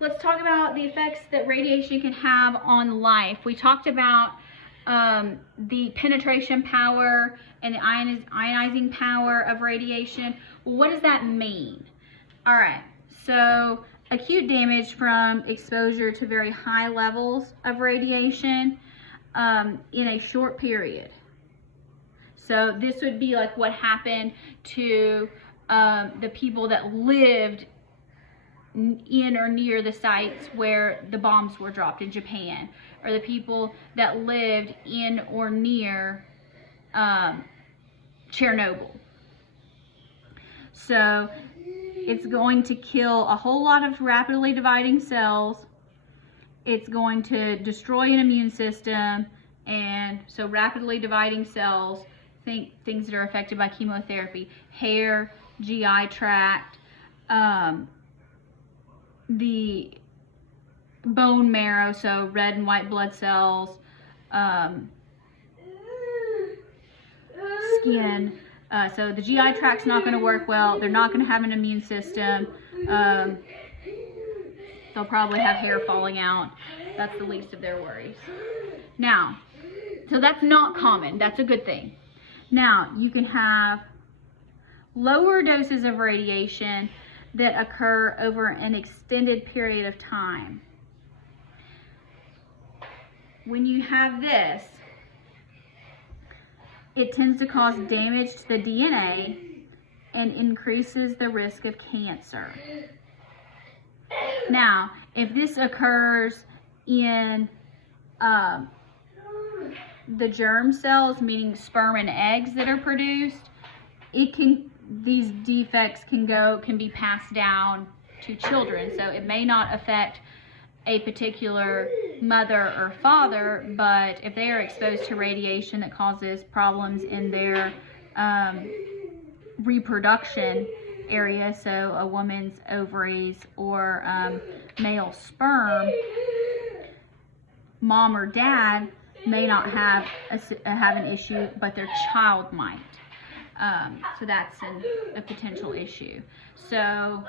let's talk about the effects that radiation can have on life. We talked about the penetration power and the ionizing power of radiation. Well, what does that mean? All right, so acute damage from exposure to very high levels of radiation in a short period. So this would be like what happened to the people that lived in or near the sites where the bombs were dropped in Japan, or the people that lived in or near Chernobyl. So it's going to kill a whole lot of rapidly dividing cells. It's going to destroy an immune system, and so rapidly dividing cells, think things that are affected by chemotherapy, hair, GI tract, the bone marrow, so red and white blood cells, skin. So the GI tract's not going to work well. They're not going to have an immune system. They'll probably have hair falling out. That's the least of their worries. Now, so that's not common. That's a good thing. Now, you can have lower doses of radiation that occur over an extended period of time. When you have this, it tends to cause damage to the DNA and increases the risk of cancer. Now, if this occurs in the germ cells, meaning sperm and eggs that are produced, these defects can be passed down to children. So it may not affect a particular mother or father, but if they are exposed to radiation that causes problems in their reproduction area, so a woman's ovaries or male sperm, mom or dad may not have an issue, but their child might. So that's a potential issue. So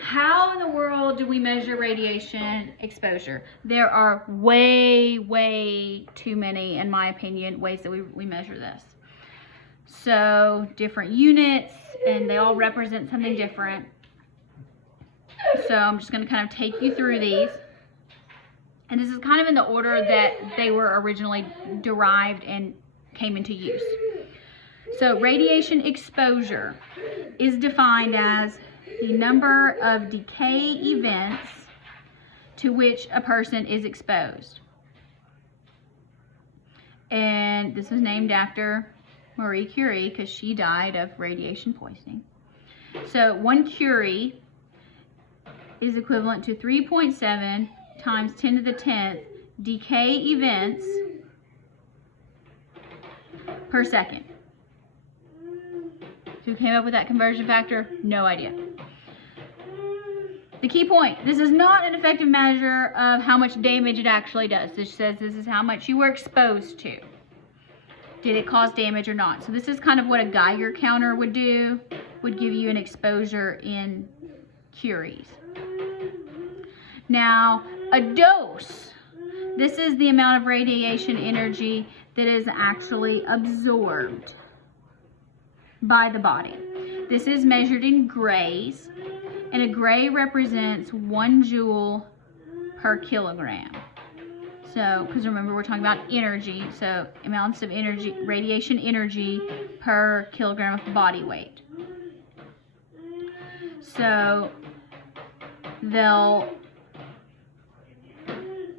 how in the world do we measure radiation exposure? There are way too many, in my opinion, ways that we measure this. So different units, and they all represent something different. So I'm just going to kind of take you through these. And this is kind of in the order that they were originally derived and came into use. So radiation exposure is defined as the number of decay events to which a person is exposed. And this was named after Marie Curie because she died of radiation poisoning. So 1 Curie is equivalent to 3.7 times 10 to the 10th decay events per second. Who came up with that conversion factor? No idea. The key point, this is not an effective measure of how much damage it actually does. This says this is how much you were exposed to. Did it cause damage or not? So this is kind of what a Geiger counter would do, would give you an exposure in Curies. Now, a dose, this is the amount of radiation energy that is actually absorbed by the body. This is measured in grays, and a gray represents 1 joule per kilogram. So, because remember we're talking about energy, so amounts of energy, radiation energy per kilogram of body weight. So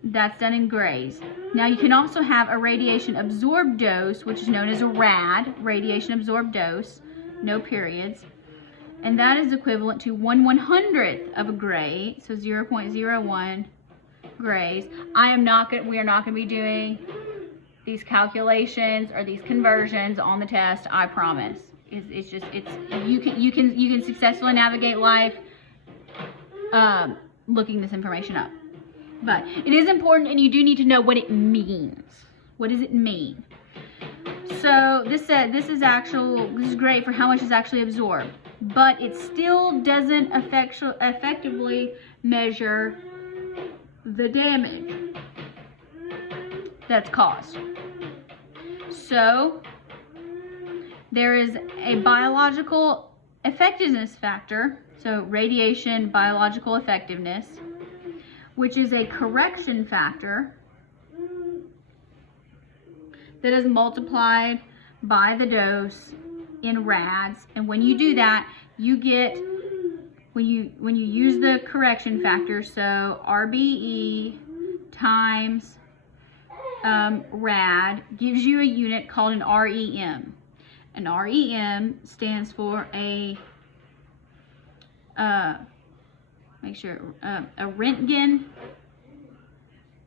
that's done in grays. Now you can also have a radiation absorbed dose, which is known as a RAD, radiation absorbed dose, no periods. And that is equivalent to 1/100th of a gray, so 0.01 grays. We are not going to be doing these calculations or these conversions on the test, I promise. You can successfully navigate life looking this information up. But it is important, and you do need to know what it means. What does it mean? So this is great for how much is actually absorbed. but it still doesn't effectively measure the damage that's caused. So there is a biological effectiveness factor, so radiation biological effectiveness, which is a correction factor that is multiplied by the dose in rads. And when you do that, you get, when you use the correction factor, so RBE times rad gives you a unit called an REM. An REM stands for a Röntgen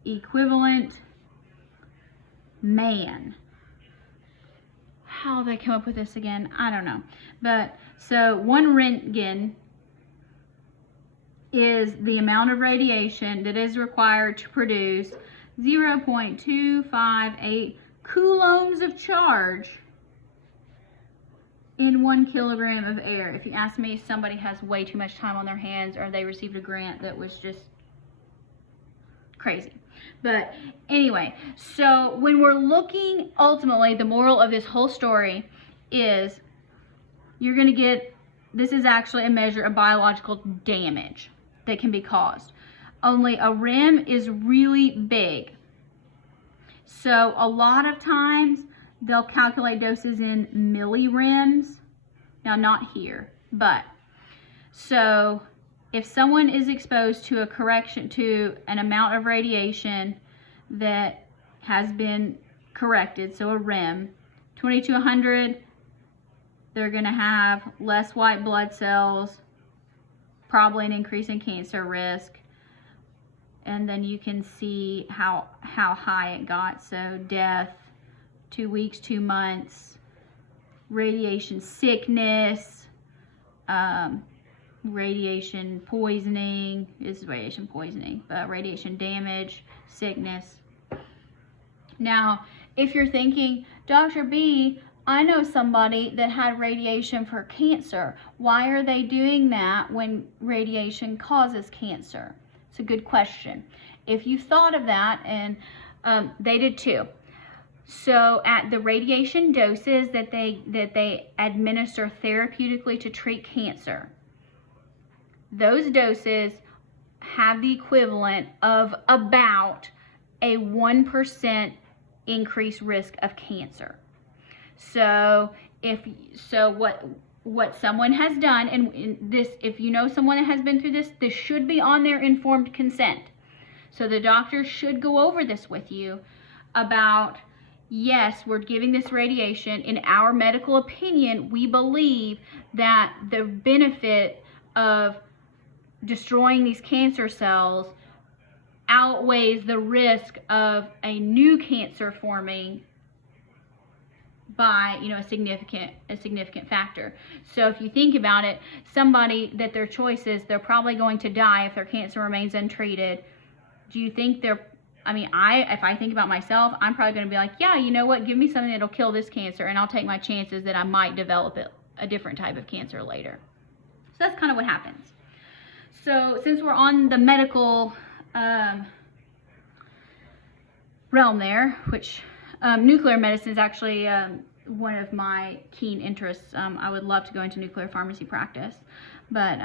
equivalent man. How they come up with this again, I don't know. But so one Röntgen is the amount of radiation that is required to produce 0.258 coulombs of charge in 1 kilogram of air. If you ask me, somebody has way too much time on their hands, or they received a grant that was just crazy. But anyway, so when we're looking, ultimately, the moral of this whole story is you're going to get, this is actually a measure of biological damage that can be caused. Only a REM is really big. So a lot of times they'll calculate doses in millirems. Now, not here, but so if someone is exposed to a correction, to an amount of radiation that has been corrected, so a REM, 20 to 100, they're going to have less white blood cells, probably an increase in cancer risk. And then you can see how high it got. So death, 2 weeks, 2 months, radiation sickness, radiation poisoning, this is radiation poisoning, but radiation damage, sickness. Now, if you're thinking, Dr. B, I know somebody that had radiation for cancer. Why are they doing that when radiation causes cancer? It's a good question. If you thought of that, and they did too. So at the radiation doses that they administer therapeutically to treat cancer, those doses have the equivalent of about a 1% increased risk of cancer. So what someone has done, and this, if you know someone that has been through this, this should be on their informed consent. So the doctor should go over this with you about, yes, we're giving this radiation. In our medical opinion, we believe that the benefit of destroying these cancer cells outweighs the risk of a new cancer forming by, you know, a significant factor. So if you think about it, somebody that their choice is they're probably going to die if their cancer remains untreated, do you think they're, I mean, if I think about myself, I'm probably going to be like, yeah, you know what, give me something that'll kill this cancer, and I'll take my chances that I might develop a different type of cancer later. So that's kind of what happens. So since we're on the medical realm there, which nuclear medicine is actually one of my keen interests. I would love to go into nuclear pharmacy practice, but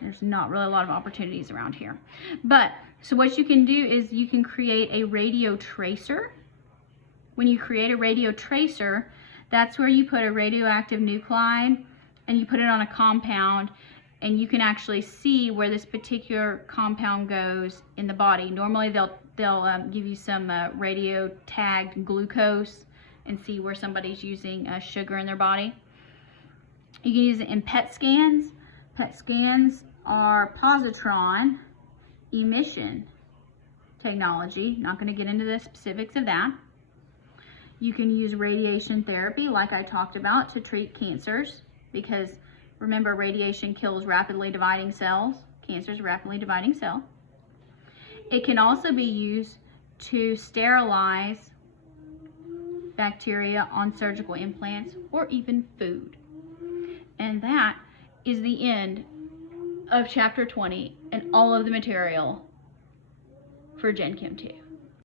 there's not really a lot of opportunities around here. But so what you can do is you can create a radio tracer. When you create a radio tracer, that's where you put a radioactive nuclide and you put it on a compound, and you can actually see where this particular compound goes in the body. Normally they'll give you some radio tagged glucose and see where somebody's using sugar in their body. You can use it in PET scans. PET scans are positron emission technology. Not going to get into the specifics of that. You can use radiation therapy, like I talked about, to treat cancers, because remember, radiation kills rapidly dividing cells. Cancer is a rapidly dividing cell. It can also be used to sterilize bacteria on surgical implants or even food. And that is the end of chapter 20 and all of the material for Gen Chem 2.